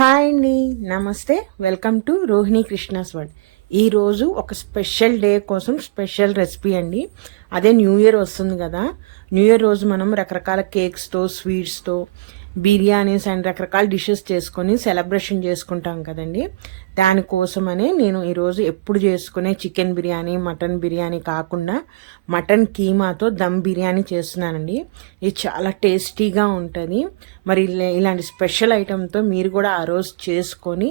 Hi అండి, నమస్తే. Welcome to Rohini Krishna's world. ఈరోజు ఒక స్పెషల్ డే కోసం స్పెషల్ రెసిపీ అండి. అదే న్యూ ఇయర్ వస్తుంది కదా. న్యూ ఇయర్ రోజు మనం రకరకాల కేక్స్తో, స్వీట్స్తో, బిర్యానీస్ అండ్ రకరకాల డిషెస్ చేసుకొని సెలబ్రేషన్ చేసుకుంటాం కదండి. దానికోసమనే నేను ఈరోజు ఎప్పుడు చేసుకునే చికెన్ బిర్యానీ, మటన్ బిర్యానీ కాకుండా మటన్ కీమాతో దమ్ బిర్యానీ చేస్తున్నానండి. ఇది చాలా టేస్టీగా ఉంటుంది. మరి ఇలాంటి స్పెషల్ ఐటెంతో మీరు కూడా ఆ రోజు చేసుకొని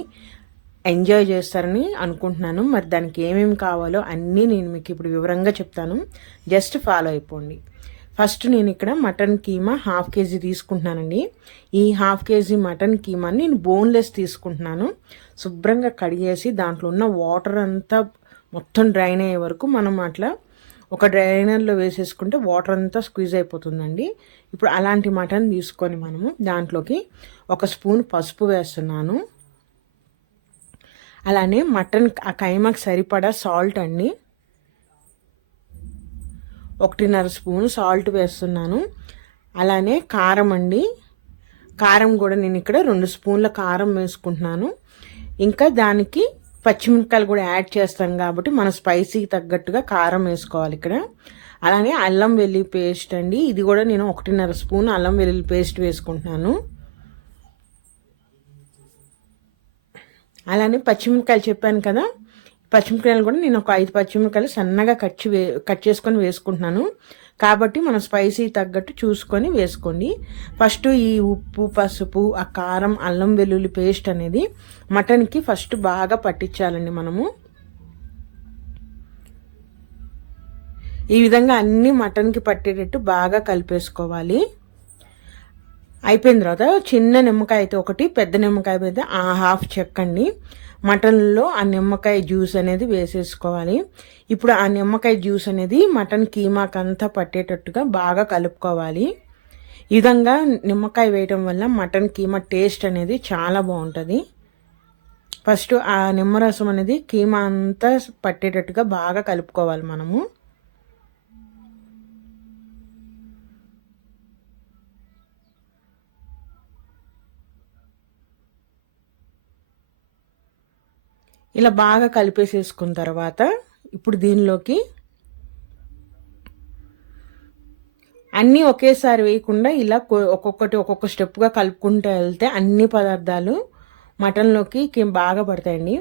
ఎంజాయ్ చేస్తారని అనుకుంటున్నాను. మరి దానికి ఏమేమి కావాలో అన్నీ నేను మీకు ఇప్పుడు వివరంగా చెప్తాను. జస్ట్ ఫాలో అయిపోండి. ఫస్ట్ నేను ఇక్కడ మటన్ కీమా 1/2 kg తీసుకుంటున్నానండి. ఈ 1/2 kg మటన్ కీమాని నేను బోన్లెస్ తీసుకుంటున్నాను. శుభ్రంగా కడిగేసి దాంట్లో ఉన్న వాటర్ అంతా మొత్తం డ్రైన్ అయ్యే వరకు మనం అట్లా ఒక డ్రైనర్లో వేసేసుకుంటే వాటర్ అంతా స్క్వీజ్ అయిపోతుందండి. ఇప్పుడు అలాంటి మటన్ తీసుకొని మనము దాంట్లోకి 1 స్పూన్ పసుపు వేస్తున్నాను. అలానే మటన్ ఆ కైమాకి సరిపడా సాల్ట్ అండి, 1.5 స్పూన్ సాల్ట్ వేస్తున్నాను. అలానే కారం అండి, కారం కూడా నేను ఇక్కడ 2 స్పూన్ల కారం వేసుకుంటున్నాను. ఇంకా దానికి పచ్చిమిరపకాయలు కూడా యాడ్ చేస్తాను కాబట్టి మన స్పైసీకి తగ్గట్టుగా కారం వేసుకోవాలి ఇక్కడ. అలానే అల్లం వెల్లుల్లి పేస్ట్ అండి, ఇది కూడా నేను 1.5 స్పూన్ అల్లం వెల్లుల్లి పేస్ట్ వేసుకుంటున్నాను. అలానే పచ్చిమిరపకాయలు చెప్పాను కదా, పచ్చిమిరపకాయలు కూడా నేను ఒక 5 పచ్చిమిరపకాయలు సన్నగా కట్ చేసుకొని వేసుకుంటున్నాను. కాబట్టి మనం స్పైసీ తగ్గట్టు చూసుకొని వేసుకోండి. ఫస్ట్ ఈ ఉప్పు, పసుపు, ఆ కారం, అల్లం వెల్లుల్లి పేస్ట్ అనేది మటన్కి ఫస్ట్ బాగా పట్టించాలండి. మనము ఈ విధంగా అన్ని మటన్కి పట్టేటట్టు బాగా కలిపేసుకోవాలి. అయిపోయిన తర్వాత చిన్న నిమ్మకాయ అయితే ఒకటి, పెద్ద నిమ్మకాయ అయితే 1/2 చెక్కండి. మటన్లో ఆ నిమ్మకాయ జ్యూస్ అనేది వేసేసుకోవాలి. ఇప్పుడు ఆ నిమ్మకాయ జ్యూస్ అనేది మటన్ కీమాకంతా పట్టేటట్టుగా బాగా కలుపుకోవాలి. ఈ విధంగా నిమ్మకాయ వేయటం వల్ల మటన్ కీమా టేస్ట్ అనేది చాలా బాగుంటుంది. ఫస్ట్ ఆ నిమ్మరసం అనేది కీమా అంతా పట్టేటట్టుగా బాగా కలుపుకోవాలి మనము. ఇలా బాగా కలిపేసేసుకున్న తర్వాత ఇప్పుడు దీనిలోకి అన్నీ ఒకేసారి వేయకుండా ఇలా ఒక్కొక్క స్టెప్గా కలుపుకుంటూ వెళ్తే అన్ని పదార్థాలు మటన్లోకి బాగా పడతాయండి.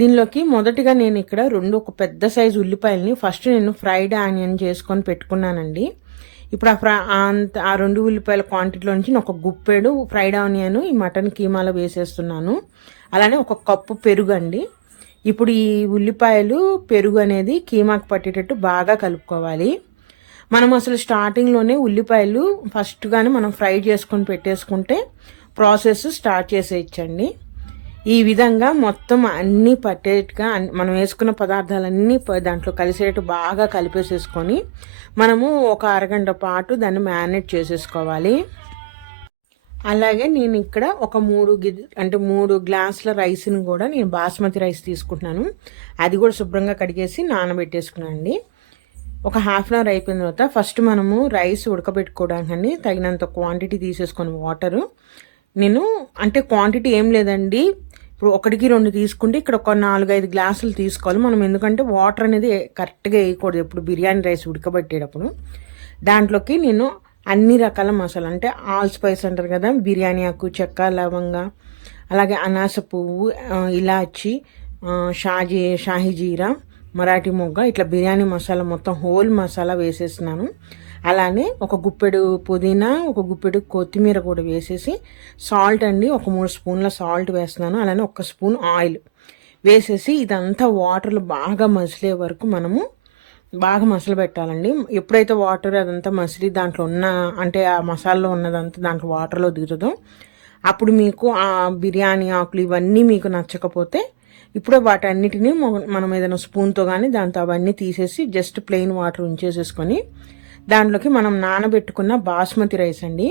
దీనిలోకి మొదటిగా నేను ఇక్కడ ఒక పెద్ద సైజు ఉల్లిపాయలని ఫస్ట్ నేను ఫ్రైడ్ ఆనియన్ చేసుకొని పెట్టుకున్నానండి. ఇప్పుడు ఆ 2 ఉల్లిపాయల క్వాంటిటీలో నుంచి ఒక గుప్పెడు ఫ్రైడ్ ఆనియన్ ఈ మటన్ కీమాలో వేసేస్తున్నాను. అలానే 1 కప్పు పెరుగు అండి. ఇప్పుడు ఈ ఉల్లిపాయలు, పెరుగు అనేది కీమాకి పట్టేటట్టు బాగా కలుపుకోవాలి. మనం అసలు స్టార్టింగ్లోనే ఉల్లిపాయలు ఫస్ట్గానే మనం ఫ్రై చేసుకొని పెట్టేసుకుంటే ప్రాసెస్ స్టార్ట్ చేసేయచ్చండి. ఈ విధంగా మొత్తం అన్నీ పట్టేట్టుగా మనం వేసుకున్న పదార్థాలన్నీ దాంట్లో కలిసేటట్టు బాగా కలిపేసేసుకొని మనము ఒక అరగంట పాటు దాన్ని మ్యారినేట్ చేసేసుకోవాలి. అలాగే నేను ఇక్కడ ఒక 3 గ్లాసుల రైస్ని కూడా నేను బాస్మతి రైస్ తీసుకుంటున్నాను. అది కూడా శుభ్రంగా కడిగేసి నానబెట్టేసుకున్నాను అండి. ఒక 1/2 అవర్ అయిపోయిన తర్వాత ఫస్ట్ మనము రైస్ ఉడకబెట్టుకోవడానికి తగినంత క్వాంటిటీ తీసేసుకొని వాటరు నేను క్వాంటిటీ ఏం లేదండి. ఇప్పుడు 1కి 2 తీసుకుంటే ఇక్కడ ఒక 4-5 గ్లాసులు తీసుకోవాలి మనం. ఎందుకంటే వాటర్ అనేది కరెక్ట్గా వేయకూడదు ఎప్పుడు బిర్యానీ రైస్ ఉడకబెట్టేటప్పుడు. దాంట్లోకి నేను అన్ని రకాల మసాలా ఆల్ స్పైస్ అంటారు కదా, బిర్యానీ ఆకు, చెక్క, లవంగ, అలాగే అనాస పువ్వు, ఇలాచి, షాహీ జీరా, మరాఠీ మొగ్గ, ఇట్లా బిర్యానీ మసాలా మొత్తం హోల్ మసాలా వేసేస్తున్నాను. అలానే 1 గుప్పెడు పుదీనా, 1 గుప్పెడు కొత్తిమీర కూడా వేసేసి సాల్ట్ అండి, ఒక 3 స్పూన్ల సాల్ట్ వేస్తున్నాను. అలానే 1 స్పూన్ ఆయిల్ వేసేసి ఇదంతా వాటర్లో బాగా మసిలే వరకు మనము బాగా మసలు పెట్టాలండి. ఎప్పుడైతే వాటర్ అదంతా మసిలి దాంట్లో ఉన్న ఆ మసాలాలో ఉన్నదంతా దాంట్లో వాటర్లో దిగుతుందో అప్పుడు మీకు ఆ బిర్యానీ ఆకులు ఇవన్నీ మీకు నచ్చకపోతే ఇప్పుడు వాటన్నిటినీ మనం ఏదైనా స్పూన్తో కానీ దాంతో అవన్నీ తీసేసి జస్ట్ ప్లెయిన్ వాటర్ ఉంచేసేసుకొని దాంట్లోకి మనం నానబెట్టుకున్న బాస్మతి రైస్ అండి,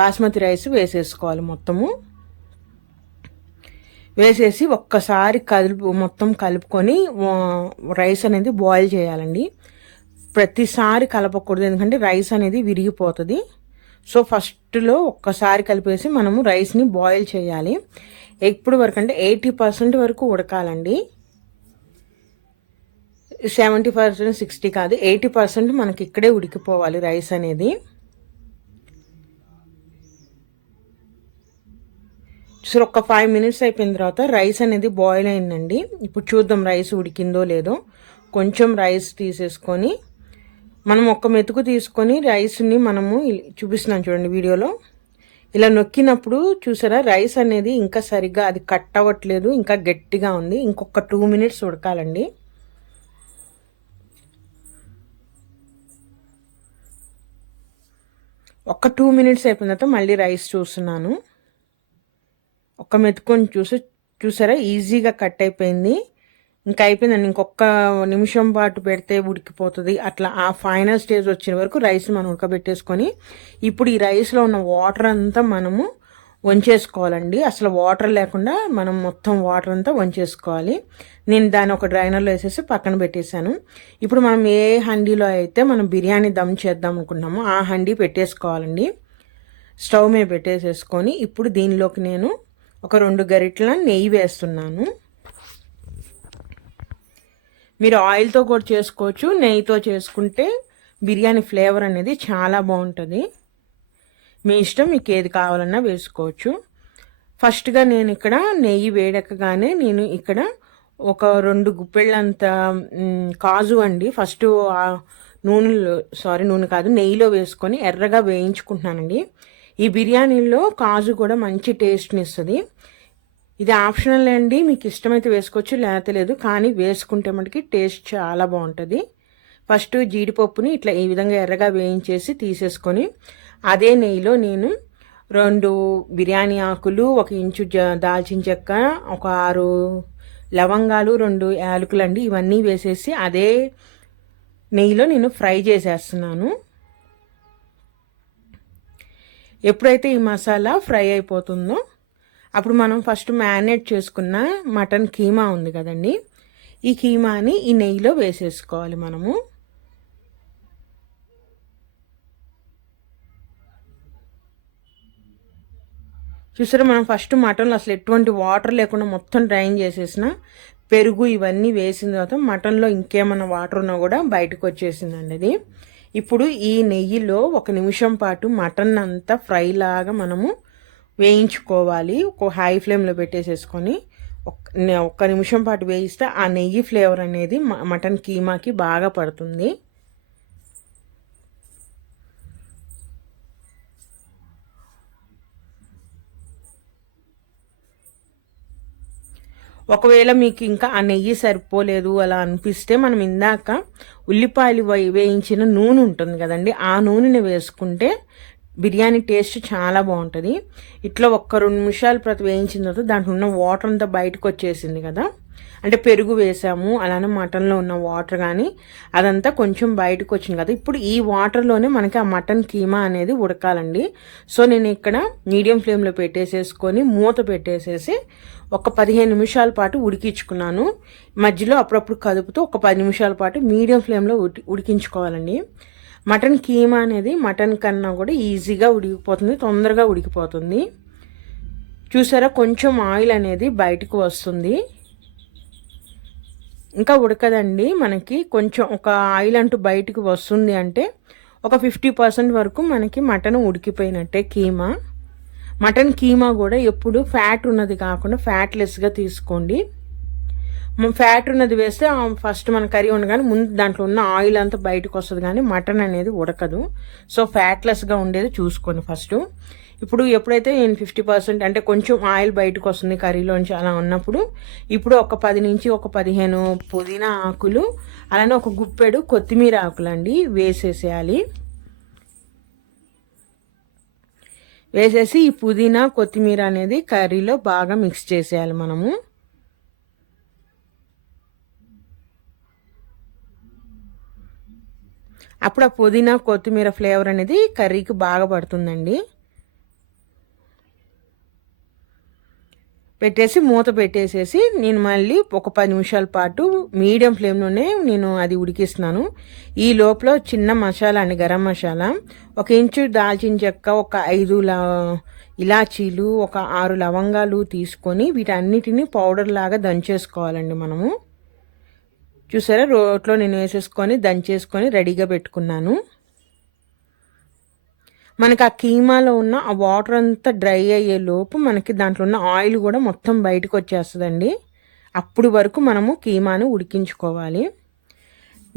బాస్మతి రైస్ వేసేసుకోవాలి. మొత్తము వేసేసి ఒక్కసారి మొత్తం కలుపుకొని రైస్ అనేది బాయిల్ చేయాలండి. ప్రతిసారి కలపకూడదు, ఎందుకంటే రైస్ అనేది విరిగిపోతుంది. సో ఫస్ట్లో ఒక్కసారి కలిపేసి మనము రైస్ని బాయిల్ చేయాలి. ఎప్పుడు వరకు అంటే 80% వరకు ఉడకాలండి. 70%, 60 కాదు, 80% మనకి ఇక్కడే ఉడికిపోవాలి రైస్ అనేది. సో ఒక 5 మినిట్స్ అయిపోయిన తర్వాత రైస్ అనేది బాయిల్ అయిందండి. ఇప్పుడు చూద్దాం రైస్ ఉడికిందో లేదో. కొంచెం రైస్ తీసేసుకొని మనం ఒక మెతుకు తీసుకొని రైస్ని మనము చూపిస్తున్నాం చూడండి వీడియోలో. ఇలా నొక్కినప్పుడు చూసారా రైస్ అనేది ఇంకా సరిగ్గా అది కట్ అవ్వట్లేదు, ఇంకా గట్టిగా ఉంది. ఇంకొక 2 మినిట్స్ ఉడకాలండి. ఒక 2 మినిట్స్ అయిపోయిన తర్వాత మళ్ళీ రైస్ చూస్తున్నాను. ఒక మెతుకొని చూసారా ఈజీగా కట్ అయిపోయింది. ఇంకా అయిపోయిందండి. ఇంకొక నిమిషం పాటు పెడితే ఉడికిపోతుంది. అట్లా ఆ ఫైనల్ స్టేజ్ వచ్చిన వరకు రైస్ మనం ఉడకబెట్టేసుకొని ఇప్పుడు ఈ రైస్లో ఉన్న వాటర్ అంతా మనము వంచేసుకోవాలండి. అసలు వాటర్ లేకుండా మనం మొత్తం వాటర్ అంతా వంచేసుకోవాలి. నేను దాన్ని ఒక డ్రైనర్లో వేసేసి పక్కన పెట్టేశాను. ఇప్పుడు మనం ఏ హండీలో అయితే మనం బిర్యానీ దమ్ చేద్దాం అనుకున్నామో ఆ హండీ పెట్టేసుకోవాలండి. స్టవ్ మీద పెట్టేసేసుకొని ఇప్పుడు దీనిలోకి నేను ఒక 2 గరిటెల నెయ్యి వేస్తున్నాను. మీరు ఆయిల్తో కూడా చేసుకోవచ్చు, నెయ్యితో చేసుకుంటే బిర్యానీ ఫ్లేవర్ అనేది చాలా బాగుంటుంది. మీ ఇష్టం, మీకు ఏది కావాలన్నా వేసుకోవచ్చు. ఫస్ట్గా నేను ఇక్కడ నెయ్యి వేడెక్కగానే నేను ఇక్కడ ఒక 2 గుప్పెళ్ళంత కాజు అండి ఫస్ట్ నూనె కాదు నెయ్యిలో వేసుకొని ఎర్రగా వేయించుకుంటున్నానండి. ఈ బిర్యానీలో కాజు కూడా మంచి టేస్ట్ని ఇస్తుంది. ఇది ఆప్షనల్ అండి, మీకు ఇష్టమైతే వేసుకోవచ్చు లేకపోతే లేదు, కానీ వేసుకుంటే మనకి టేస్ట్ చాలా బాగుంటుంది. ఫస్ట్ జీడిపప్పుని ఇట్లా ఈ విధంగా ఎర్రగా వేయించేసి తీసేసుకొని అదే నెయ్యిలో నేను 2 బిర్యానీ ఆకులు, 1 ఇంచు దాల్చిన చెక్క, ఒక 6 లవంగాలు, 2 యాలకులు అండి, ఇవన్నీ వేసేసి అదే నెయ్యిలో నేను ఫ్రై చేసేస్తున్నాను. ఎప్పుడైతే ఈ మసాలా ఫ్రై అయిపోతుందో అప్పుడు మనం ఫస్ట్ మ్యారినేట్ చేసుకున్న మటన్ కీమా ఉంది కదండి, ఈ కీమాని ఈ నెయ్యిలో వేసేసుకోవాలి మనము. చూసారా మనం ఫస్ట్ మటన్లో అసలు ఎటువంటి వాటర్ లేకుండా మొత్తం డ్రైన్ చేసేసిన పెరుగు ఇవన్నీ వేసిన తర్వాత మటన్లో ఇంకేమైనా వాటర్ ఉన్నా కూడా బయటకు వచ్చేసిందండి అది. ఇప్పుడు ఈ నెయ్యిలో 1 నిమిషం పాటు మటన్ అంతా ఫ్రై లాగా మనము వేయించుకోవాలి. ఒక హై ఫ్లేమ్లో పెట్టేసేసుకొని 1 నిమిషం పాటు వేయిస్తే ఆ నెయ్యి ఫ్లేవర్ అనేది మటన్ కీమాకి బాగా పడుతుంది. ఒకవేళ మీకు ఇంకా ఆ నెయ్యి సరిపోలేదు అలా అనిపిస్తే మనం ఇందాక ఉల్లిపాయలు వేయించిన నూనె ఉంటుంది కదండి, ఆ నూనెని వేసుకుంటే బిర్యానీ టేస్ట్ చాలా బాగుంటుంది. ఇట్లా 1-2 నిమిషాలు ప్రతి వేయించిన తర్వాత దాంట్లో ఉన్న వాటర్ అంతా బయటకు వచ్చేసింది కదా, అంటే పెరుగు వేసాము అలానే మటన్లో ఉన్న వాటర్ కానీ అదంతా కొంచెం బయటకు వచ్చింది కదా. ఇప్పుడు ఈ వాటర్లోనే మనకి ఆ మటన్ కీమా అనేది ఉడకాలండి. సో నేను ఇక్కడ మీడియం ఫ్లేమ్లో పెట్టేసేసుకొని మూత పెట్టేసేసి ఒక 15 నిమిషాల పాటు ఉడికించుకున్నాను. మధ్యలో అప్పుడప్పుడు కదుపుతూ ఒక 10 నిమిషాల పాటు మీడియం ఫ్లేమ్లో ఉడికించుకోవాలండి. మటన్ కీమా అనేది మటన్ కన్నా కూడా ఈజీగా ఉడికిపోతుంది, తొందరగా ఉడికిపోతుంది. చూసారా కొంచెం ఆయిల్ అనేది బయటకు వస్తుంది, ఇంకా ఉడకదండి. మనకి కొంచెం ఒక ఆయిల్ అంటూ బయటకు వస్తుంది అంటే ఒక 50% వరకు మనకి మటన్ ఉడికిపోయినట్టే. కీమా మటన్ కీమా కూడా ఎప్పుడు ఫ్యాట్ ఉన్నది కాకుండా ఫ్యాట్లెస్గా తీసుకోండి. ఫ్యాట్ ఉన్నది వేస్తే ఫస్ట్ మన కర్రీ ఉండగానే ముందు దాంట్లో ఉన్న ఆయిల్ అంతా బయటకు వస్తుంది, కానీ మటన్ అనేది ఉడకదు. సో ఫ్యాట్లెస్గా ఉండేది చూసుకోండి ఫస్ట్. ఇప్పుడు ఎప్పుడైతే నేను 50% అంటే కొంచెం ఆయిల్ బయటకు వస్తుంది కర్రీలోంచి అలా ఉన్నప్పుడు ఇప్పుడు ఒక 10 నుంచి ఒక 15 పుదీనా ఆకులు అలానే ఒక గుప్పెడు కొత్తిమీర ఆకులు అండి వేసేసేయాలి. వేసేసి ఈ పుదీనా కొత్తిమీర అనేది కర్రీలో బాగా మిక్స్ చేసేయాలి మనము. అప్పుడు ఆ పుదీనా కొత్తిమీర ఫ్లేవర్ అనేది కర్రీకి బాగా పడుతుందండి. పెట్టేసి మూత పెట్టేసేసి నేను మళ్ళీ ఒక 10 నిమిషాల పాటు మీడియం ఫ్లేమ్లోనే నేను అది ఉడికిస్తున్నాను. ఈ లోపల చిన్న మసాలా అండి, గరం మసాలా, 1 ఇంచు దాల్చిన చెక్క, ఒక 5 ఇలాచీలు, ఒక 6 లవంగాలు తీసుకొని వీటన్నిటిని పౌడర్ లాగా దంచేసుకోవాలండి మనము. చూసారా, రోట్లో నేను వేసేసుకొని దంచేసుకొని రెడీగా పెట్టుకున్నాను. మనకి ఆ కీమాలో ఉన్న ఆ వాటర్ అంతా డ్రై అయ్యే లోపు మనకి దాంట్లో ఉన్న ఆయిల్ కూడా మొత్తం బయటకు వచ్చేస్తుందండి. అప్పుడు వరకు మనము కీమాను ఉడికించుకోవాలి.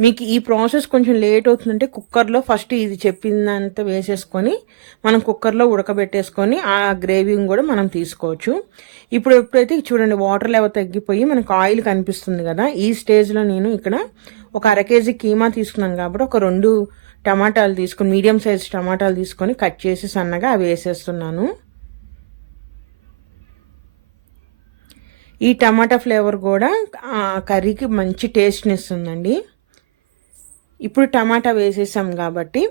మీకు ఈ ప్రాసెస్ కొంచెం లేట్ అవుతుందంటే కుక్కర్లో ఫస్ట్ ఇది చెప్పిందంతా వేసేసుకొని మనం కుక్కర్లో ఉడకబెట్టేసుకొని ఆ గ్రేవీని కూడా మనం తీసుకోవచ్చు. ఇప్పుడు ఎప్పుడైతే చూడండి వాటర్ లెవెల్ తగ్గిపోయి మనకు ఆయిల్ కనిపిస్తుంది కదా, ఈ స్టేజ్లో నేను ఇక్కడ ఒక 1/2 కేజీ కీమా తీసుకున్నాను కాబట్టి ఒక 2 టమాటాలు తీసుకొని, మీడియం సైజ్ టమాటాలు తీసుకొని కట్ చేసి సన్నగా అవి వేసేస్తున్నాను. ఈ టమాటా ఫ్లేవర్ కూడా కర్రీకి మంచి టేస్ట్ని ఇస్తుందండి. ఇప్పుడు టమాటా వేసేసాం కాబట్టి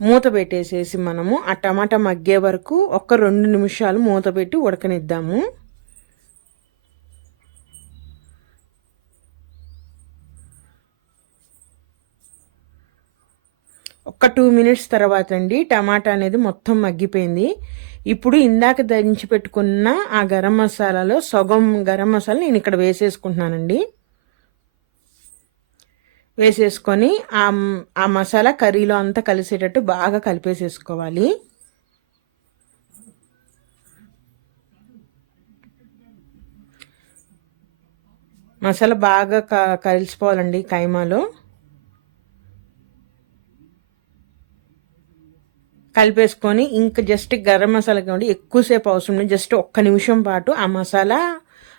మూత పెట్టేసేసి మనము ఆ టమాటా మగ్గే వరకు ఒక 2 నిమిషాలు మూత పెట్టి ఉడకనిద్దాము. ఒక 2 మినిట్స్ తర్వాత అండి టమాటా అనేది మొత్తం మగ్గిపోయింది. ఇప్పుడు ఇందాక దంచి పెట్టుకున్న ఆ గరం మసాలాలో సగం గరం మసాలా నేను ఇక్కడ వేసేసుకుంటున్నానండి. వేసేసుకొని ఆ మసాలా కర్రీలో అంతా కలిసేటట్టు బాగా కలిపేసేసుకోవాలి. మసాలా బాగా కలిసిపోవాలండి కైమాలో. కలిపేసుకొని ఇంకా జస్ట్ గరం మసాలా కావండి ఎక్కువసేపు అవసరం లేదు, జస్ట్ 1 నిమిషం పాటు ఆ మసాలా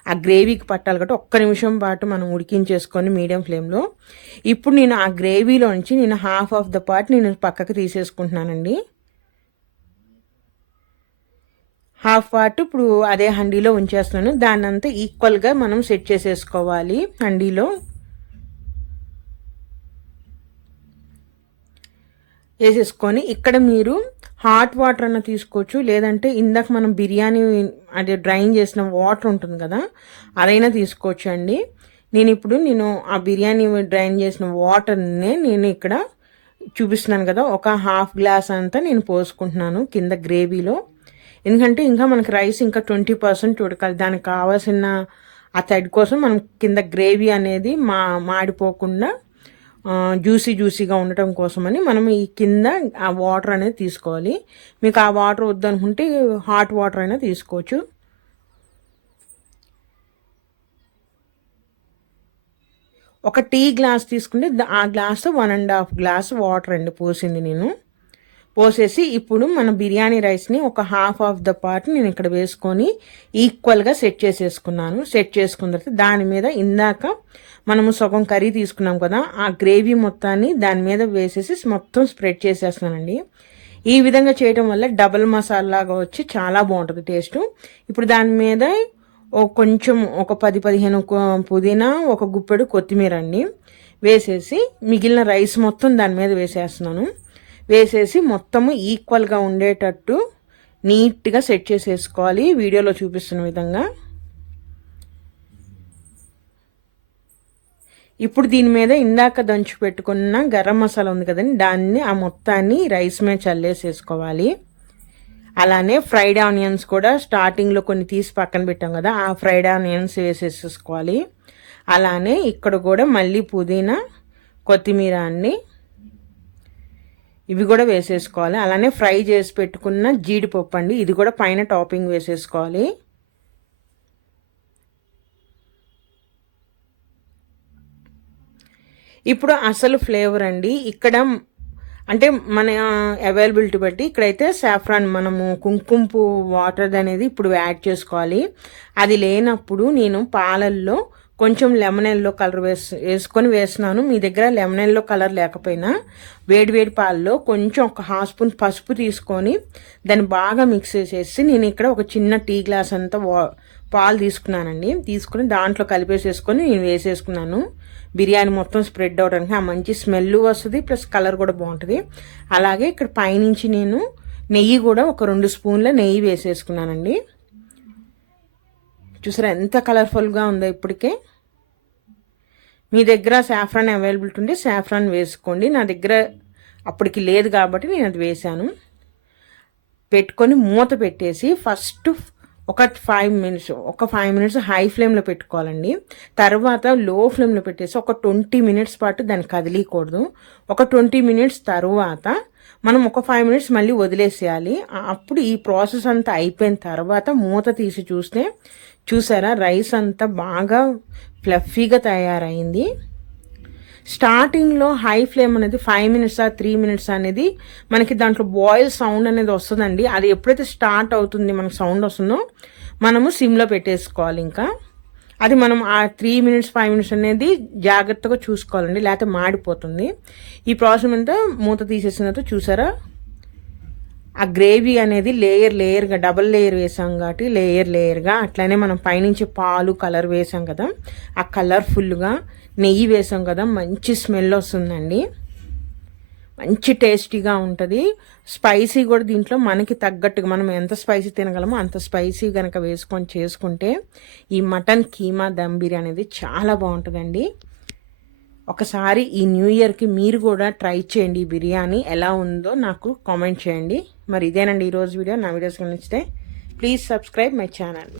ఆ గ్రేవీకి పట్టాలి కాబట్టి 1 నిమిషం పాటు మనం ఉడికించేసుకొని మీడియం ఫ్లేమ్లో. ఇప్పుడు నేను ఆ గ్రేవీలోంచి నేను హాఫ్ ఆఫ్ ద పార్ట్ నేను పక్కకు తీసేసుకుంటున్నానండి. హాఫ్ పార్ట్ ఇప్పుడు అదే హండీలో ఉంచేస్తున్నాను. దాన్ని అంతా ఈక్వల్గా మనం సెట్ చేసేసుకోవాలి హండీలో. వేసేసుకొని ఇక్కడ మీరు హాట్ వాటర్ అన్న తీసుకోవచ్చు, లేదంటే ఇందాక మనం బిర్యానీ అదే డ్రైన్ చేసిన వాటర్ ఉంటుంది కదా అదైనా తీసుకోవచ్చు అండి. నేను ఆ బిర్యానీ డ్రైన్ చేసిన వాటర్నే నేను ఇక్కడ చూపిస్తున్నాను కదా, ఒక హాఫ్ గ్లాస్ అంతా నేను పోసుకుంటున్నాను కింద గ్రేవీలో. ఎందుకంటే ఇంకా మనకి రైస్ ఇంకా 20% ఉడకాలి. దానికి కావాల్సిన ఆ తడి కోసం మనం కింద గ్రేవీ అనేది మాడిపోకుండా జ్యూసీగా ఉండటం కోసమని మనం ఈ కింద ఆ వాటర్ అనేది తీసుకోవాలి. మీకు ఆ వాటర్ వద్దనుకుంటే హాట్ వాటర్ అయినా తీసుకోవచ్చు. ఒక టీ గ్లాస్ తీసుకుంటే ఆ గ్లాసు 1.5 గ్లాస్ వాటర్ అండి పోసింది నేను. పోసేసి ఇప్పుడు మన బిర్యానీ రైస్ని ఒక హాఫ్ ఆఫ్ ద పార్ట్ నేను ఇక్కడ వేసుకొని ఈక్వల్గా సెట్ చేసేసుకున్నాను. సెట్ చేసుకున్న తర్వాత దాని మీద ఇందాక మనము సగం కర్రీ తీసుకున్నాం కదా ఆ గ్రేవీ మొత్తాన్ని దాని మీద వేసేసి మొత్తం స్ప్రెడ్ చేసేస్తున్నానండి. ఈ విధంగా చేయడం వల్ల డబల్ మసాలాగా వచ్చి చాలా బాగుంటుంది టేస్ట్. ఇప్పుడు దాని మీద కొంచెం ఒక 10-15 పుదీనా, ఒక గుప్పెడు కొత్తిమీర అండి వేసేసి మిగిలిన రైస్ మొత్తం దాని మీద వేసేస్తున్నాను. వేసేసి మొత్తము ఈక్వల్గా ఉండేటట్టు నీట్గా సెట్ చేసేసుకోవాలి వీడియోలో చూపిస్తున్న విధంగా. ఇప్పుడు దీని మీద ఇందాక దంచి పెట్టుకున్న గరం మసాలా ఉంది కదండి దాన్ని ఆ మొత్తాన్ని రైస్ మీద చల్లేసేసుకోవాలి. అలానే ఫ్రైడ్ ఆనియన్స్ కూడా స్టార్టింగ్లో కొన్ని తీసి పక్కన పెట్టాం కదా ఆ ఫ్రైడ్ ఆనియన్స్ వేసేసుకోవాలి. అలానే ఇక్కడ కూడా మళ్ళీ పుదీనా, కొత్తిమీర అన్ని ఇవి కూడా వేసేసుకోవాలి. అలానే ఫ్రై చేసి పెట్టుకున్న జీడిపప్పు అండి ఇది కూడా పైన టాపింగ్ వేసేసుకోవాలి. ఇప్పుడు అసలు ఫ్లేవర్ అండి ఇక్కడ అంటే మన అవైలబిలిటీ బట్టి ఇక్కడైతే సాఫ్రాన్ మనము కుంకుమ వాటర్ అనేది ఇప్పుడు యాడ్ చేసుకోవాలి. అది లేనప్పుడు నేను పాలల్లో కొంచెం లెమన్ ఎల్లో కలర్ వేసుకొని వేస్తున్నాను. మీ దగ్గర లెమన్ ఎల్లో కలర్ లేకపోయినా వేడి పాలలో కొంచెం ఒక హాఫ్ స్పూన్ పసుపు తీసుకొని దాన్ని బాగా మిక్స్ చేసేసి నేను ఇక్కడ ఒక చిన్న టీ గ్లాస్ అంతా పాలు తీసుకున్నానండి. తీసుకుని దాంట్లో కలిపేసేసుకొని నేను వేసేసుకున్నాను. బిర్యానీ మొత్తం స్ప్రెడ్ అవడానికి ఆ మంచి స్మెల్ వస్తుంది, ప్లస్ కలర్ కూడా బాగుంటుంది. అలాగే ఇక్కడ పైనుంచి నేను నెయ్యి కూడా ఒక 2 స్పూన్ల నెయ్యి వేసేసుకున్నానండి. చూసారా ఎంత కలర్ఫుల్గా ఉందో. ఇప్పటికే మీ దగ్గర సాఫ్రాన్ అవైలబిలిటీ ఉంటే సాఫ్రాన్ వేసుకోండి. నా దగ్గర అప్పటికి లేదు కాబట్టి నేను అది వేసాను. పెట్టుకొని మూత పెట్టేసి ఫస్ట్ ఒక 5 మినిట్స్ హై ఫ్లేమ్లో పెట్టుకోవాలండి. తర్వాత లో ఫ్లేమ్లో పెట్టేసి ఒక 20 మినిట్స్ పాటు దాన్ని కదిలీయకూడదు. ఒక 20 మినిట్స్ తర్వాత మనం ఒక 5 మినిట్స్ మళ్ళీ వదిలేసేయాలి. అప్పుడు ఈ ప్రాసెస్ అంతా అయిపోయిన తర్వాత మూత తీసి చూస్తే చూసారా రైస్ అంతా బాగా ఫ్లఫీగా తయారైంది. స్టార్టింగ్లో హై ఫ్లేమ్ అనేది 5 మినిట్స్ 3 మినిట్స్ అనేది మనకి దాంట్లో బాయిల్ సౌండ్ అనేది వస్తుందండి. అది ఎప్పుడైతే స్టార్ట్ అవుతుంది మనకు సౌండ్ వస్తుందో మనము సిమ్లో పెట్టేసుకోవాలి. ఇంకా అది మనం ఆ 3 మినిట్స్ 5 మినిట్స్ అనేది జాగ్రత్తగా చూసుకోవాలండి, లేకపోతే మాడిపోతుంది. ఈ ప్రాసెస్ అంతా మూత తీసేసినట్టు చూసారా ఆ గ్రేవీ అనేది లేయర్గా డబల్ లేయర్ వేసాం కాబట్టి లేయర్గా అట్లనే మనం పైనుంచి పాలు కలర్ వేసాం కదా, ఆ కలర్ఫుల్గా నెయ్యి వేసాం కదా, మంచి స్మెల్ వస్తుందండి, మంచి టేస్టీగా ఉంటుంది. స్పైసీ కూడా దీంట్లో మనకి తగ్గట్టుగా మనం ఎంత స్పైసీ తినగలమో అంత స్పైసీ కనుక వేసుకొని చేసుకుంటే ఈ మటన్ కీమా దమ్ బిర్యానీ అనేది చాలా బాగుంటుందండి. ఒకసారి ఈ న్యూ ఇయర్కి మీరు కూడా ట్రై చేయండి. ఈ బిర్యానీ ఎలా ఉందో నాకు కామెంట్ చేయండి. మరి ఇదేనండి ఈరోజు వీడియో. నా వీడియోస్ నచ్చితే ప్లీజ్ సబ్స్క్రైబ్ మై ఛానల్.